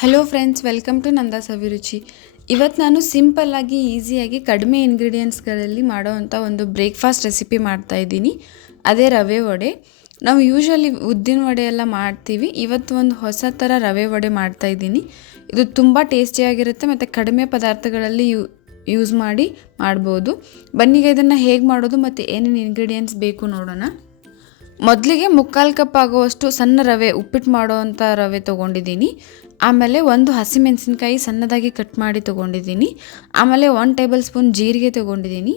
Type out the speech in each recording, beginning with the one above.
Hello friends, welcome to ನಂದಾಸ್ ಅಭಿರುಚಿ. ಇವತ್ತು ನಾನು ಸಿಂಪಲ್ಲಾಗಿ ಈಸಿಯಾಗಿ ಕಡಿಮೆ ಇಂಗ್ರೀಡಿಯೆಂಟ್ಸ್ಗಳಲ್ಲಿ ಮಾಡೋವಂಥ ಒಂದು ಬ್ರೇಕ್ಫಾಸ್ಟ್ ರೆಸಿಪಿ ಮಾಡ್ತಾಯಿದ್ದೀನಿ. ಅದೇ ರವೆ ವಡೆ. ನಾವು ಯೂಶ್ವಲಿ ಉದ್ದಿನ ವಡೆ ಎಲ್ಲ ಮಾಡ್ತೀವಿ. ಇವತ್ತು ಒಂದು ಹೊಸ ಥರ ರವೆ ವಡೆ ಮಾಡ್ತಾಯಿದ್ದೀನಿ. ಇದು ತುಂಬ ಟೇಸ್ಟಿಯಾಗಿರುತ್ತೆ ಮತ್ತು ಕಡಿಮೆ ಪದಾರ್ಥಗಳಲ್ಲಿ ಯೂಸ್ ಮಾಡಿ ಮಾಡ್ಬೋದು. ಬನ್ನಿಗ ಇದನ್ನು ಹೇಗೆ ಮಾಡೋದು ಮತ್ತು ಏನೇನು ಇಂಗ್ರೀಡಿಯೆಂಟ್ಸ್ ಬೇಕು ನೋಡೋಣ. ಮೊದಲಿಗೆ 3/4 ಕಪ್ ಆಗುವಷ್ಟು ಸಣ್ಣ ರವೆ, ಉಪ್ಪಿಟ್ಟು ಮಾಡೋವಂಥ ರವೆ ತೊಗೊಂಡಿದ್ದೀನಿ. ಆಮೇಲೆ ಒಂದು ಹಸಿಮೆಣಸಿನ್ಕಾಯಿ ಸಣ್ಣದಾಗಿ ಕಟ್ ಮಾಡಿ ತೊಗೊಂಡಿದ್ದೀನಿ. ಆಮೇಲೆ 1 ಟೇಬಲ್ ಸ್ಪೂನ್ ಜೀರಿಗೆ ತೊಗೊಂಡಿದ್ದೀನಿ.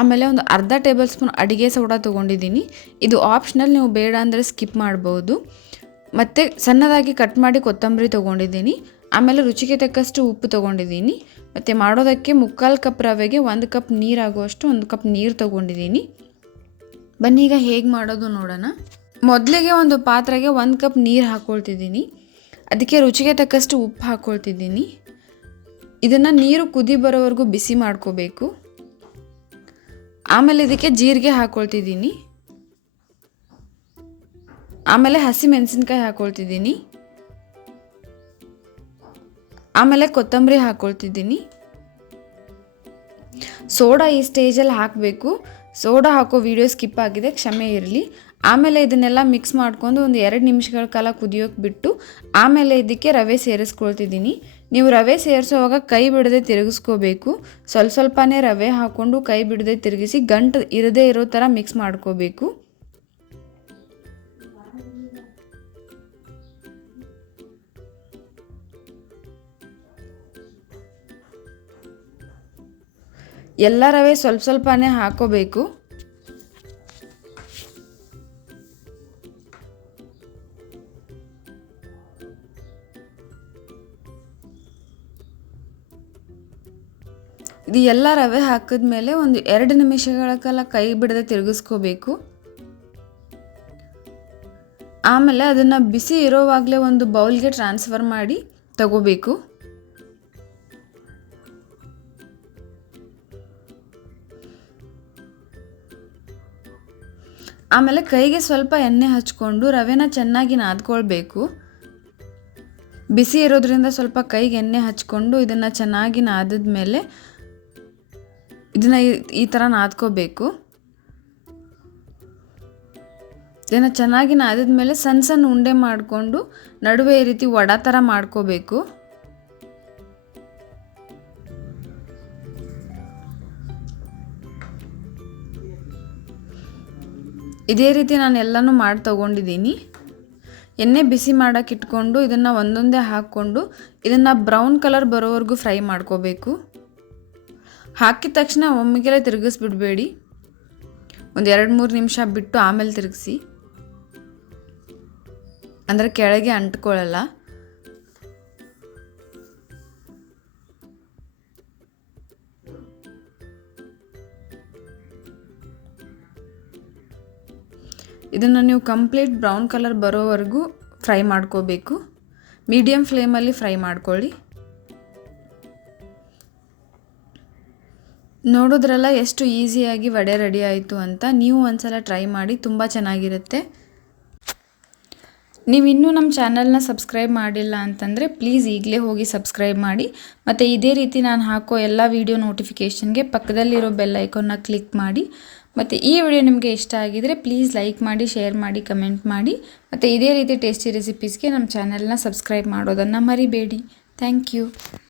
ಆಮೇಲೆ ಒಂದು ಅರ್ಧ ಟೇಬಲ್ ಸ್ಪೂನ್ ಅಡುಗೆ ಸೋಡಾ ತೊಗೊಂಡಿದ್ದೀನಿ. ಇದು ಆಪ್ಷನಲ್, ನೀವು ಬೇಡ ಅಂದರೆ ಸ್ಕಿಪ್ ಮಾಡ್ಬೋದು. ಮತ್ತು ಸಣ್ಣದಾಗಿ ಕಟ್ ಮಾಡಿ ಕೊತ್ತಂಬರಿ ತೊಗೊಂಡಿದ್ದೀನಿ. ಆಮೇಲೆ ರುಚಿಗೆ ತಕ್ಕಷ್ಟು ಉಪ್ಪು ತೊಗೊಂಡಿದ್ದೀನಿ. ಮತ್ತು ಮಾಡೋದಕ್ಕೆ 3/4 ಕಪ್ ರವೆಗೆ 1 ಕಪ್ ನೀರಾಗುವಷ್ಟು 1 ಕಪ್ ನೀರು ತೊಗೊಂಡಿದ್ದೀನಿ. ಬನ್ನಿ ಈಗ ಹೇಗೆ ಮಾಡೋದು ನೋಡೋಣ. ಮೊದಲಿಗೆ ಒಂದು ಪಾತ್ರೆಗೆ 1 ಕಪ್ ನೀರು ಹಾಕ್ಕೊಳ್ತಿದ್ದೀನಿ. ಅದಕ್ಕೆ ರುಚಿಗೆ ತಕ್ಕಷ್ಟು ಉಪ್ಪು ಹಾಕ್ಕೊಳ್ತಿದ್ದೀನಿ. ಇದನ್ನು ನೀರು ಕುದಿ ಬರೋವರೆಗೂ ಬಿಸಿ ಮಾಡ್ಕೋಬೇಕು. ಆಮೇಲೆ ಇದಕ್ಕೆ ಜೀರಿಗೆ ಹಾಕ್ಕೊಳ್ತಿದ್ದೀನಿ. ಆಮೇಲೆ ಹಸಿಮೆಣಸಿನ್ಕಾಯಿ ಹಾಕ್ಕೊಳ್ತಿದ್ದೀನಿ. ಆಮೇಲೆ ಕೊತ್ತಂಬರಿ ಹಾಕ್ಕೊಳ್ತಿದ್ದೀನಿ. ಸೋಡಾ ಈ ಸ್ಟೇಜಲ್ಲಿ ಹಾಕಬೇಕು. ಸೋಡಾ ಹಾಕೋ ವಿಡಿಯೋ ಸ್ಕಿಪ್ ಆಗಿದೆ, ಕ್ಷಮೆ ಇರಲಿ. ಆಮೇಲೆ ಇದನ್ನೆಲ್ಲ ಮಿಕ್ಸ್ ಮಾಡ್ಕೊಂಡು ಒಂದು 2 ನಿಮಿಷಗಳ ಕಾಲ ಕುದಿಯೋಕೆ ಬಿಟ್ಟು ಆಮೇಲೆ ಇದಕ್ಕೆ ರವೆ ಸೇರಿಸ್ಕೊಳ್ತಿದ್ದೀನಿ. ನೀವು ರವೆ ಸೇರಿಸೋವಾಗ ಕೈ ಬಿಡದೆ ತಿರುಗಿಸ್ಕೋಬೇಕು. ಸ್ವಲ್ಪನೇ ರವೆ ಹಾಕ್ಕೊಂಡು ಕೈ ಬಿಡದೆ ತಿರುಗಿಸಿ ಗಂಟು ಇರದೇ ಇರೋ ಥರ ಮಿಕ್ಸ್ ಮಾಡ್ಕೋಬೇಕು. ಎಲ್ಲ ರವೆ ಸ್ವಲ್ಪನೇ ಹಾಕೋಬೇಕು. ಇದು ಎಲ್ಲ ರವೆ ಹಾಕಿದ್ಮೇಲೆ ಒಂದು 2 ನಿಮಿಷಗಳ ಕಾಲ ಕೈ ಬಿಡದೆ ತಿರುಗಿಸ್ಕೋಬೇಕು. ಆಮೇಲೆ ಅದನ್ನು ಬಿಸಿ ಇರೋವಾಗಲೇ ಒಂದು ಬೌಲ್ಗೆ ಟ್ರಾನ್ಸ್ಫರ್ ಮಾಡಿ ತಗೋಬೇಕು. ಆಮೇಲೆ ಕೈಗೆ ಸ್ವಲ್ಪ ಎಣ್ಣೆ ಹಚ್ಕೊಂಡು ರವೆನ ಚೆನ್ನಾಗಿ ನಾದ್ಕೊಳ್ಬೇಕು. ಬಿಸಿ ಇರೋದ್ರಿಂದ ಸ್ವಲ್ಪ ಕೈಗೆ ಎಣ್ಣೆ ಹಚ್ಕೊಂಡು ಇದನ್ನು ಚೆನ್ನಾಗಿ ನಾದಿದ್ಮೇಲೆ ಇದನ್ನು ಈ ಥರ ನಾದ್ಕೋಬೇಕು. ಇದನ್ನು ಚೆನ್ನಾಗಿ ನಾದಿದ್ಮೇಲೆ ಸಣ್ಣ ಉಂಡೆ ಮಾಡಿಕೊಂಡು ನಡುವೆ ಈ ರೀತಿ ವಡ ಥರ ಮಾಡ್ಕೋಬೇಕು. ಇದೇ ರೀತಿ ನಾನು ಎಲ್ಲನೂ ಮಾಡಿ ತೊಗೊಂಡಿದ್ದೀನಿ. ಎಣ್ಣೆ ಬಿಸಿ ಮಾಡೋಕೆ ಇಟ್ಕೊಂಡು ಇದನ್ನು ಒಂದೊಂದೇ ಹಾಕ್ಕೊಂಡು ಇದನ್ನು ಬ್ರೌನ್ ಕಲರ್ ಬರೋವರೆಗೂ ಫ್ರೈ ಮಾಡ್ಕೋಬೇಕು. ಹಾಕಿದ ತಕ್ಷಣ ಒಮ್ಮೆಗೆಲ್ಲ ತಿರುಗಿಸ್ಬಿಡ್ಬೇಡಿ. ಒಂದು 2-3 ನಿಮಿಷ ಬಿಟ್ಟು ಆಮೇಲೆ ತಿರುಗಿಸಿ, ಅಂದರೆ ಕೆಳಗೆ ಅಂಟ್ಕೊಳ್ಳಲ್ಲ. ಇದನ್ನು ನೀವು ಕಂಪ್ಲೀಟ್ ಬ್ರೌನ್ ಕಲರ್ ಬರೋವರೆಗೂ ಫ್ರೈ ಮಾಡ್ಕೋಬೇಕು. ಮೀಡಿಯಮ್ ಫ್ಲೇಮಲ್ಲಿ ಫ್ರೈ ಮಾಡ್ಕೊಳ್ಳಿ. ನೋಡಿದ್ರಲ್ಲ ಎಷ್ಟು ಈಸಿಯಾಗಿ ವಡೆ ರೆಡಿ ಆಯಿತು ಅಂತ. ನೀವು ಒಂದ್ಸಲ ಟ್ರೈ ಮಾಡಿ, ತುಂಬ ಚೆನ್ನಾಗಿರುತ್ತೆ. ನೀವು ಇನ್ನೂ ನಮ್ಮ ಚಾನಲ್ನ ಸಬ್ಸ್ಕ್ರೈಬ್ ಮಾಡಿಲ್ಲ ಅಂತಂದರೆ ಪ್ಲೀಸ್ ಈಗಲೇ ಹೋಗಿ ಸಬ್ಸ್ಕ್ರೈಬ್ ಮಾಡಿ. ಮತ್ತು ಇದೇ ರೀತಿ ನಾನು ಹಾಕೋ ಎಲ್ಲ ವೀಡಿಯೋ ನೋಟಿಫಿಕೇಷನ್ಗೆ ಪಕ್ಕದಲ್ಲಿರೋ ಬೆಲ್ ಐಕಾನ್ನ ಕ್ಲಿಕ್ ಮಾಡಿ. ಮತ್ತು ಈ ವಿಡಿಯೋ ನಿಮಗೆ ಇಷ್ಟ ಆಗಿದರೆ ಪ್ಲೀಸ್ ಲೈಕ್ ಮಾಡಿ, ಶೇರ್ ಮಾಡಿ, ಕಮೆಂಟ್ ಮಾಡಿ. ಮತ್ತು ಇದೇ ರೀತಿ ಟೇಸ್ಟಿ ರೆಸಿಪೀಸ್ಗೆ ನಮ್ಮ ಚಾನಲ್ನ ಸಬ್ಸ್ಕ್ರೈಬ್ ಮಾಡೋದನ್ನು ಮರಿಬೇಡಿ. Thank you.